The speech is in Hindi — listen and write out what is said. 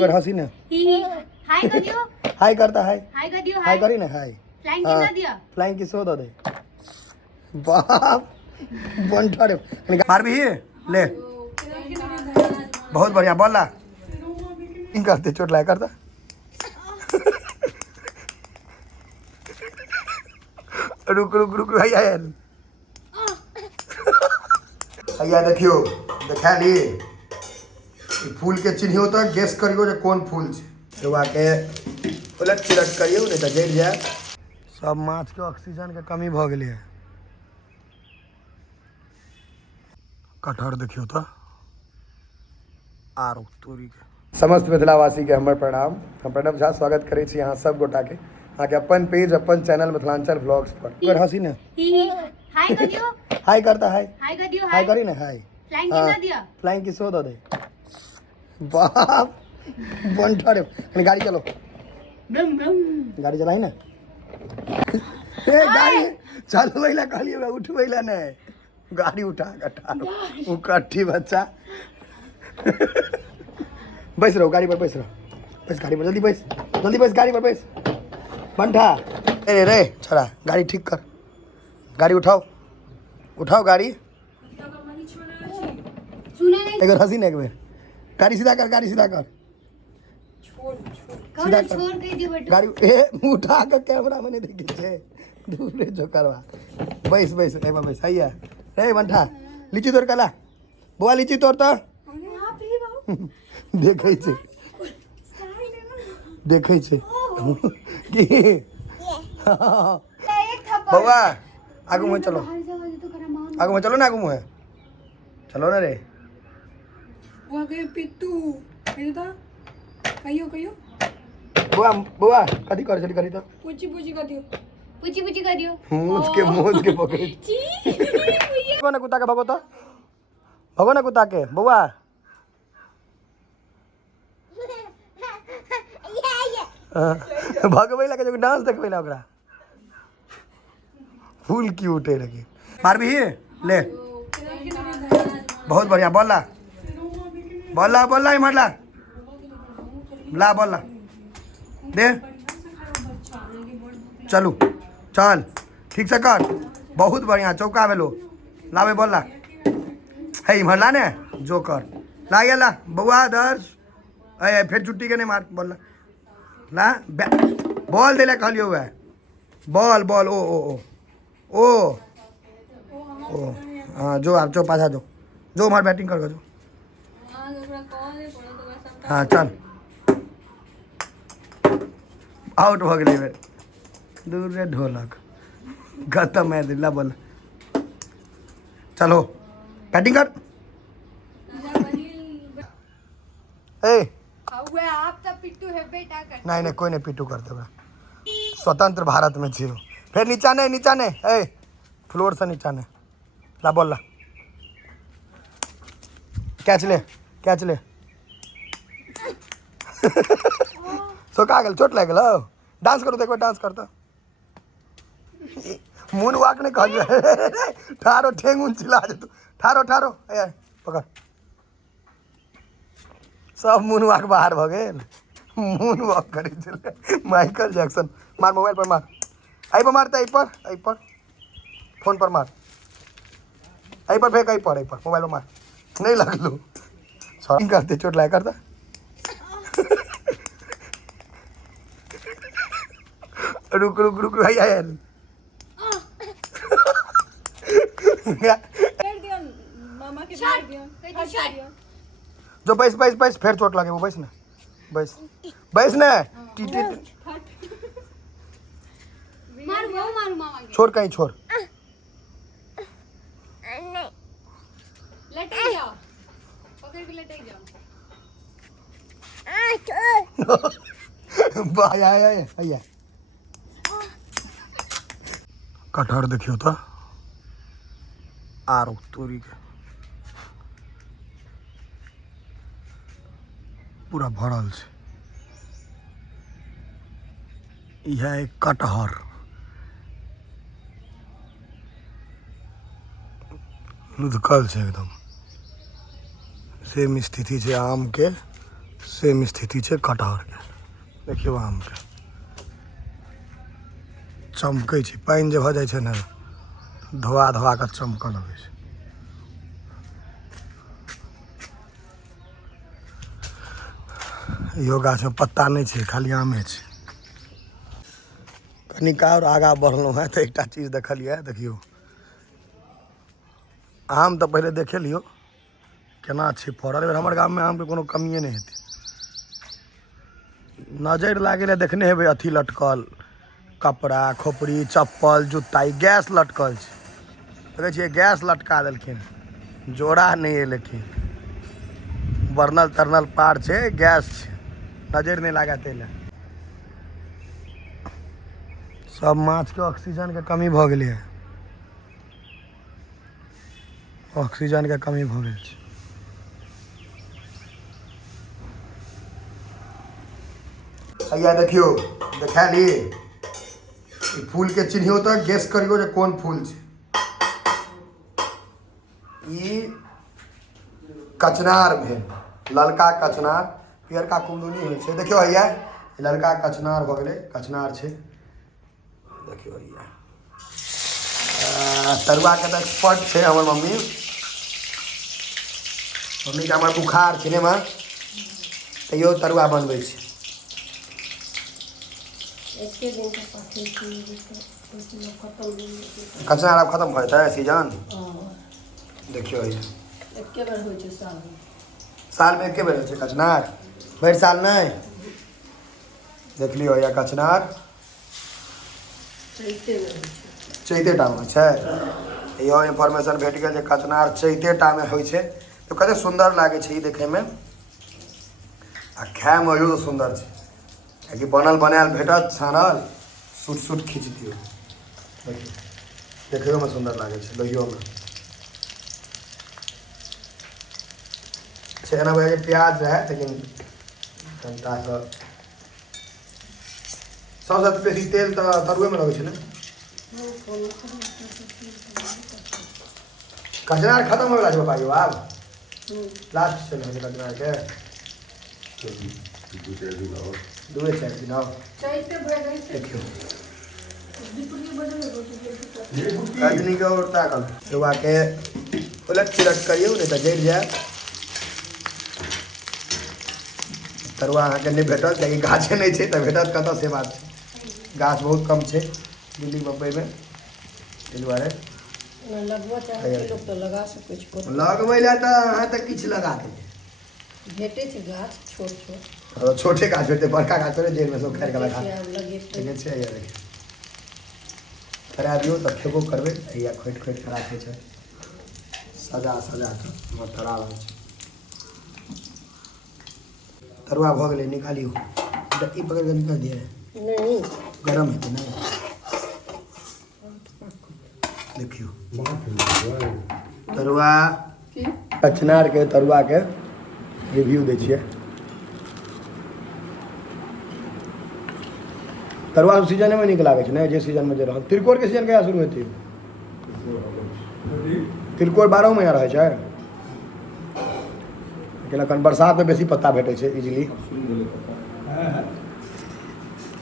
कर हंसी ना हाय कर दियो हाय करता हाय हाय कर दियो हाय करी ना हाय फ्लाइंग कितना दिया फ्लाइंग किस दो दे बाप बंठा रे मार भी ले बहुत बढ़िया बोल ला इन करते चोट लाया करता रुक रुक रुक भैया भैया देखियो देखा ली फूल के चिन्ह होता है गैस करियो जे कौन फूल छै के उलट चिलट करियो नहीं तो जड़ जाए सब माछ के ऑक्सीजन के कमी भ गेलै है कटहर देखियो तो आरो तोरी के समस्त मिथिलावासी के हमर प्रणाम हम प्रणव झा स्वागत करे छी यहाँ सब गोटा के अहाँ के अपन पेज अपन चैनल मिथिलांचल व्लॉग्स पर हंसी ना हाय कर दियो हाय करता हाय हाय कर दियो हाय करी ना हाय फ्लाइंग कितना दिया फ्लाइंग किस दो दे बाप बंठा रे गाड़ी चलो ब्रम ब्रम गाड़ी चलाई ना ए गाड़ी चालू वाला कहलिए मैं उठवेला ने गाड़ी उठा कटारो वो कट्ठी बच्चा बैस रहो गाड़ी पर बैस रहो बैस गाड़ी पर जल्दी बैस गाड़ी पर बैस बंठा अरे रे छोरा गाड़ी ठीक कर गाड़ी उठाओ गाड़ी सुना नहीं एक बार हंसी ना एक बार गाड़ी सीधा कर सीधा छोड़ के दियो बेटा गाड़ी ए उठा के कैमरा मैंने देखे छे दूर जो करवा बैस एबा बैस हैया रे बंठा लीची तोड़ कला बुआ लीची तोड़ तो देखे छे की बुआ आगू में चलो ना आगू में चलो ना रे बुआ के पिट्टू हेदा कहियो बुआ कदी कर चली करी तो पूछी का दियो पूछी कर दियो मोज के पकड़े भगो ना कुत्ता के भगो ना कुत्ता के बुआ भगवे लगे जो डांस देखवे ला ओकरा फूल की उठे लगे मार भी ले बहुत बढ़िया बोल ला ही मार बोल ला दे चल ठीक से कर बहुत बढ़िया चौका बेलो लावे बोल ला है इमर ला ने जो कर ला ये ला बउआ दर्श अरे फिर छुट्टी के नहीं मार बोल ला बॉल दे ला कहलियो हुआ बॉल ओ हाँ जो आप जो पाछा जो हमारे बैटिंग कर जो हाँ चल आउट हो गए मेरे दूर रे ढोलक खत्म है दिल्ला बोल चलो बैटिंग कर ए आप तो पिट्टू है बेटा कर नहीं कोई नहीं पिट्टू करते हुए स्वतंत्र भारत में छियो फिर नीचा ने ए फ्लोर से नीचा ने ला बोल ला कैच ले सोका गेल चोट लग गेल डांस करू देखो डांस करता मून वाक नहीं कहलियो ठारो ठेंगुन चिल्ला जेतू ठारो ए पकड़ सब मून वाक बाहर भ गेल मून वाक करे चले माइकल जैक्सन मार मोबाइल पर मार आई पर मारता आई पर फोन पर मार आई पर फेंक आई पर मोबाइल पर मार नहीं लगलो सॉरी करते चोट लाया करता रुक भैया मामा के दियो जो बैस फिर चोट लगे वो बैस ना टीटी मारू मामा के छोड़ कहीं छोड़ लटक जाओ पकड़ के लटक जाओ भैया कटहर देखियो तो आरो तोरी के पूरा भरल छै यह एक कटहर लुधकल छै एकदम सेम स्थिति छै आम के सेम स्थिति छै कटहरके। देखियौ आमके चमकै छै, पानि जे भऽ जाइ छै ने धोआ धोआ कऽ चमकऽ लगै छै। इहो गाछमे पत्ता नहि छै, खाली आमे छै। कनिक और आगाँ बढ़लहुँ हेँ तऽ एकटा चीज देखलियै। देखियौ आम तऽ पहिले देखे लियौ केना छै फड़ल। हमर गाममे आमके कोनो कमिए नहि हेतै। नजरि लागै लए देखने हेबै अथी लटकल, कपड़ा खोपड़ी चप्पल जूता, ई गैस लटकल छै। देखै छियै गैस लटका देलखिन, जोड़ा नहि है लेकिन बर्नल तरनल पार छै, गैस छै, नजरि नहि लागै ताहि लए। सब माछके ऑक्सीजनके कमी भऽ गेलै है, ऑक्सीजनके कमी भऽ गेल छै। हैया देखियौ देखा ली, ई फूलके चिन्हियो तऽ गेस करियो जे कोन फूल छै। ई कचनार भेल, ललका कचनार, पियरका कुमदुनी होइ छै। देखियौ हैया ललका कचनार भऽ गेलै, कचनार छै। देखियौ हैया तरुआके तऽ एक्सपर्ट छै हमर मम्मी। मम्मीके हमर बुखार छै ने माँ, तैयो तरुआ बनबै छै। कचनार आब खत्म भऽ जेतै सीजन। देखियौ हैया एके बेर होइ छै सालमे एके बेर होइ छै कचनार, भरि साल नहि। देख लियौ हैया कचनार चैते टामे होइ छै। इहो इन्फॉर्मेशन भेट गेल जे कचनार चैते टामे होइ छै। तऽ कतेक सुन्दर लागै छै ई देखैमे, आ खायमे ओहियो सुन्दर छै, किएकि बनल बनायल भेटत, छानल सूट सूट खींच दियौ। देखियौ देखैयोमे सुन्दर लागै छै, लोहियोमे छै। एना बुझाइ छै प्याज रहै, लेकिन कनिटासँ सबसँ बेसी तेल तऽ तरुएमे लगै छै ने। कचनार खत्म होइवला छै पप्पा यौ, आब लास्ट छै ने कचनारके, 2-4 दिन आओर। देखियौ रजनीके उड़ता कल सेवाके उलट चिलट करियौ नहि तऽ जरि जायत। तरुआ अहाँके नहि भेटत, किएकि गाछे नहि छै तऽ भेटत कतऽ से बात छै। गाछ बहुत कम छै दिल्ली बम्बइमे, ताहि दुआरे लगबै लए तऽ अहाँ तऽ किछु लगा देबै, भेटै छै गाछ छोट छोट। छोटे गाछ भेटतै, बड़का गाछ थोड़े जड़िमे सब खाइके लगा देखै छै। हैया देखियौ करा दियौ तऽ खेबो करबै। हैया खोटि खोटि कऽ राखै छै, सजा सजा कऽ हमर तरा रहल छै। तरुआ भऽ गेलै, निकालियौ। ई पकड़ि कऽ निकालि दियै, गरम हेतै ने। देखियौ तरुआ कचनारके तरुआके रिव्यू दै छियै। तरुआ सीजनेमे नीक लागै छै ने, जे सीजनमे जे रहल। तिलकोरके सीजन कहिया शुरू हेतै? तिलकोर 12 महीना रहै छै, लेकिन एखन बरसातमे बेसी पत्ता भेटै छै इजीली।